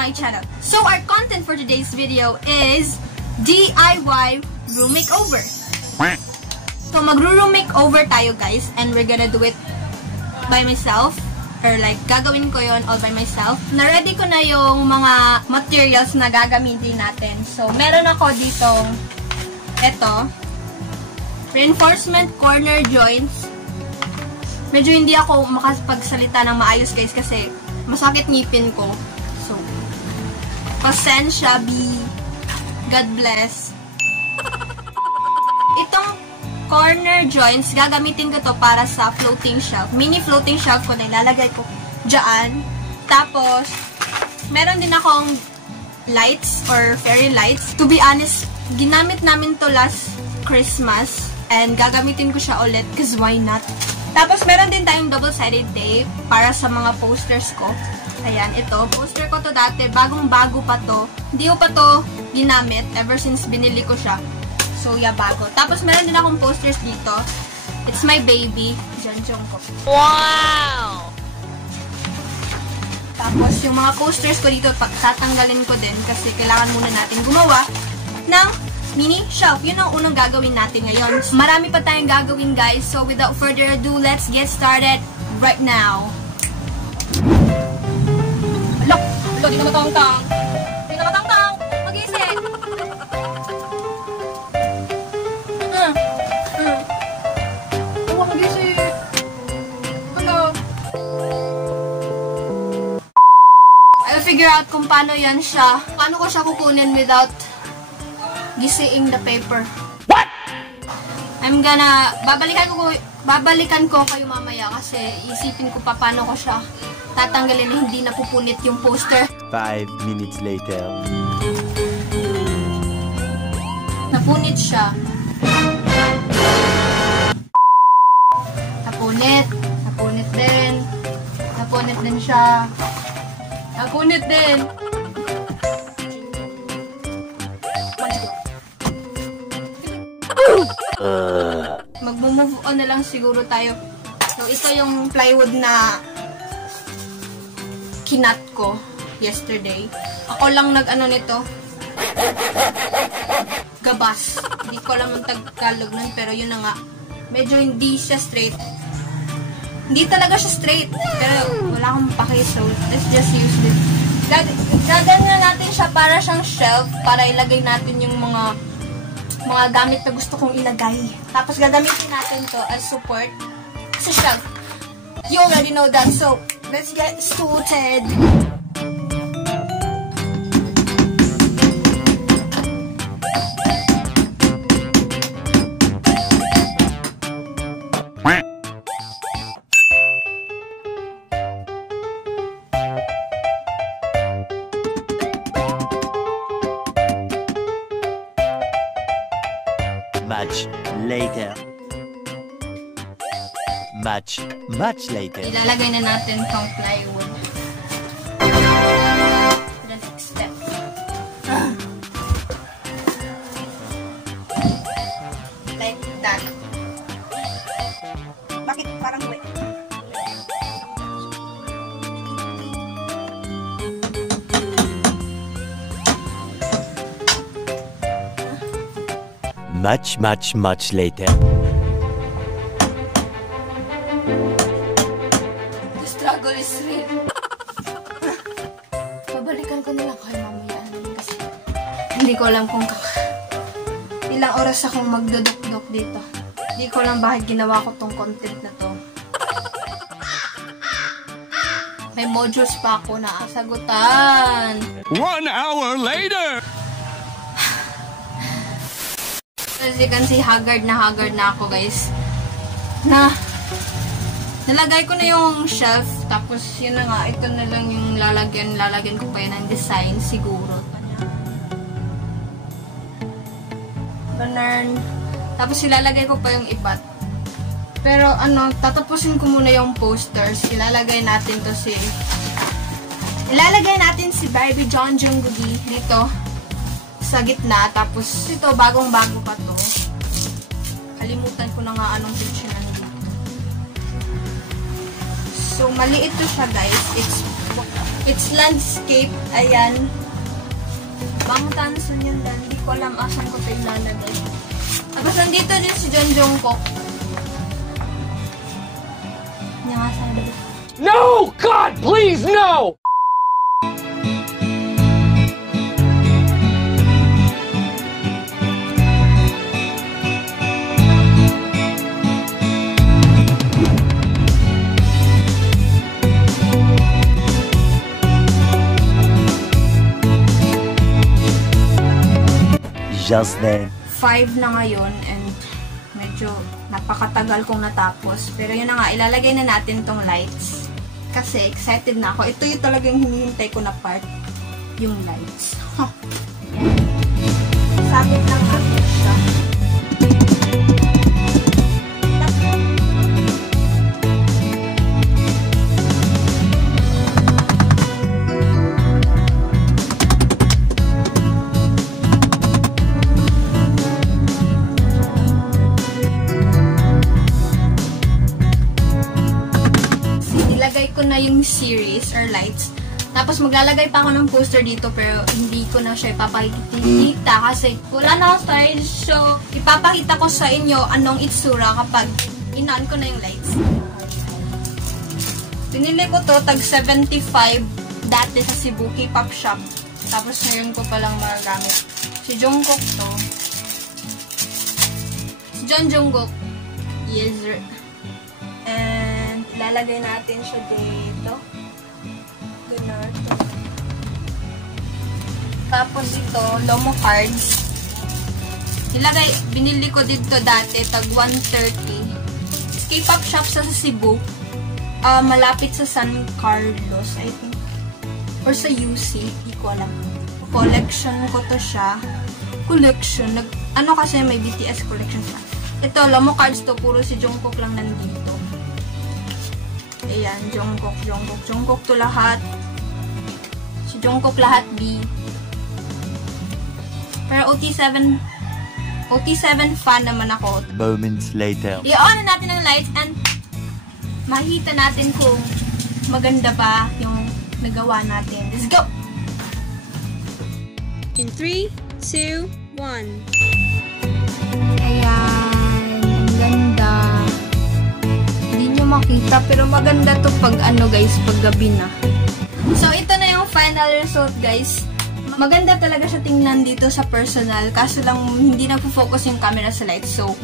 my channel. So our content for today's video is DIY room makeover. So magro-room makeover tayo guys, and we're gonna do it by myself, or like gagawin ko yon all by myself. Na-ready ko na yung mga materials na gagamitin natin. So meron ako ditong eto, reinforcement corner joints. Medyo hindi ako makapagsalita ng maayos guys kasi masakit ngipin ko. So, pasensya, God bless. Itong corner joints, gagamitin ko to para sa floating shelf. Mini floating shelf ko na ilalagay ko dyan. Tapos, meron din akong lights or fairy lights. To be honest, ginamit namin to last Christmas and gagamitin ko siya ulit because why not? Tapos, meron din tayong double-sided tape para sa mga posters ko. Ayan, ito. Poster ko to dati. Bagong-bago pa to. Hindi ko pa to ginamit ever since binili ko siya. So, yeah, bago. Tapos, meron din akong posters dito. It's my baby. Janjong ko. Wow! Tapos, yung mga posters ko dito, tatanggalin ko din kasi kailangan muna natin gumawa ng mini shelf. Yun ang unang gagawin natin ngayon. Marami pa tayong gagawin, guys. So, without further ado, let's get started right now. Look! Di na matang-tang. Di na matang-tang. Mag-isip. Oh, mag-isip. Hello. I'll figure out kung paano yan siya. Paano ko siya kukunin without gisiing the paper. What? I'm gonna babalikan ko kayo mamaya kasi isipin ko pa paano ko siya tatanggalin na hindi napupunit yung poster. 5 minutes later. Napunit siya. Napunit. Napunit din. Napunit din siya. Napunit din. Mag-move on na lang siguro tayo. So, ito yung plywood na kinat ko yesterday. Ako lang nag-ano nito. Gabas. Hindi ko alam ang Tagalog nun, pero yun na nga. Medyo hindi siya straight. Hindi talaga siya straight. Pero wala akong pake, so let's just use this. Gagawin na natin siya para siyang shelf, para ilagay natin yung mga gamit na gusto kong ilagay. Tapos gagamitin natin to as support sa shelf. You already know that. So, let's get started. Much later. Ilalagay na natin tong plywood. The next step. Like that. Bakit parang wet? Much later. Babalikan ko nila kayo mamaya kasi hindi ko alam kung ilang oras akong magduduk-duk dito. Hindi ko alam bakit ginawa ko tong content na to. May modules pa ako na sagutan. 1 hour later! As you can see, haggard na ako guys. Nalagay ko na yung shelf, tapos yun na nga, ito na lang yung lalagyan ko pa yun ng design siguro. Ganun. Tapos ilalagay ko pa yung ibat. Pero ano, tatapusin ko muna yung posters. Ilalagay natin si Barbie John Jungkook dito sa gitna. Tapos ito, bagong-bago pa to. Kalimutan ko na nga anong picture nandito. So, maliit to siya guys. It's landscape. Ayan. Bang tansan yun lang. Hindi ko alam asan ko ito ilalagay. Tapos nandito din si John Jungkook. Hindi nga sabi. No! God, please, no! Just then. 5 na ngayon and medyo napakatagal kong natapos. Pero yun na nga, ilalagay na natin tong lights. Kasi excited na ako. Ito yung talagang hinihintay ko na part. Yung lights. Sabit lang natin siya. Na yung series or lights. Tapos maglalagay pa ako ng poster dito pero hindi ko na siya ipapakita kasi wala na ako style. So, ipapakita ko sa inyo anong itsura kapag in-on ko na yung lights. Pinili ko to tag 75 dati sa Cebu K-pop shop. Tapos ngayon ko palang magagamit. Si Jungkook to. Si John Jungkook. Yes, sir. Lalagay natin siya dito. Ganun. Tapos ito, Lomo cards. Binili ko dito dati, tag 130. K-pop shop sa Cebu. Malapit sa San Carlos, I think. Or sa UC, hindi ko alam. Collection ko to siya. Collection. Ano kasi may BTS collection siya. Ito, Lomo cards to. Puro si Jungkook lang nandito. Ayan, Jungkook to lahat. Si Jungkook lahat B. Pero OT7 fan naman ako. Moments later. I-on na natin ang lights and makikita natin kung maganda ba yung nagawa natin. Let's go! In 3, 2, 1. Ayan, ang ganda. Makita pero maganda to pag ano guys, pag gabi na. So ito na yung final result guys. Maganda talaga siya tingnan dito sa personal kaso lang hindi nagfo-focus yung camera sa lights. So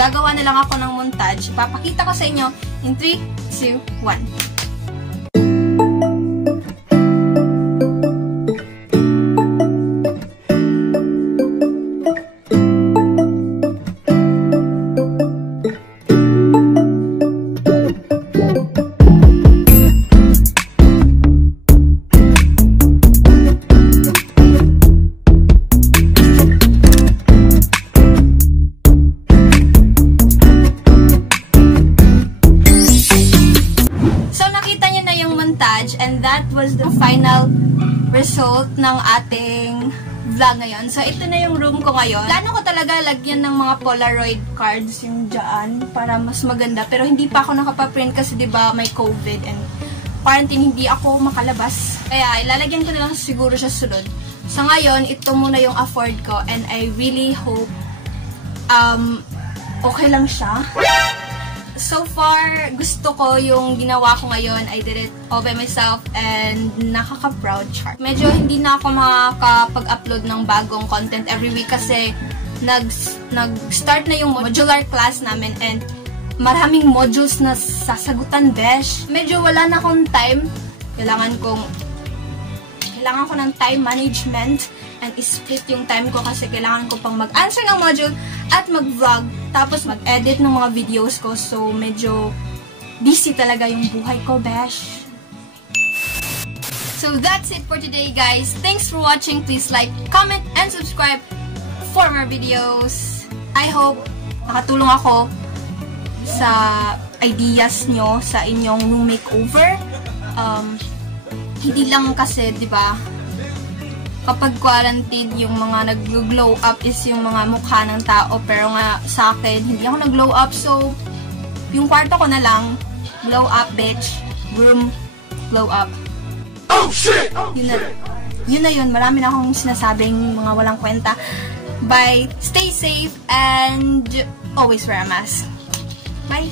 gagawa na lang ako ng montage. Papakita ko sa inyo in 3, 2, 1. And that was the final result ng ating vlog ngayon. So, ito na yung room ko ngayon. Plano ko talaga lagyan ng mga Polaroid cards yung dyan para mas maganda. Pero hindi pa ako nakapaprint kasi diba may COVID and quarantine, hindi ako makalabas. Kaya, ilalagyan ko na lang siguro siya sunod. So, ngayon, ito muna yung afford ko and I really hope okay lang siya. So far, gusto ko yung ginawa ko ngayon. I did it all by myself and nakaka-proud siya. Medyo hindi na ako makakapag-upload ng bagong content every week kasi nag-start na yung modular class namin and maraming modules na sasagutan, besh. Medyo wala na akong time. Kailangan ko ng time management and split yung time ko kasi kailangan ko pang mag-answer ng module at mag-vlog tapos mag-edit ng mga videos ko. So, medyo busy talaga yung buhay ko, besh. So, that's it for today, guys. Thanks for watching. Please like, comment, and subscribe for more videos. I hope nakatulong ako sa ideas nyo sa inyong room makeover. Hindi lang kasi, di ba, kapag quarantine, yung mga nag-glow up is yung mga mukha ng tao. Pero nga, sa akin, hindi ako nag-glow up. So, yung kwarto ko na lang, glow up, bitch. Room, glow up. Oh shit! Yun na yun. Marami na akong sinasabing mga walang kwenta. Bye. Stay safe and always wear a mask. Bye.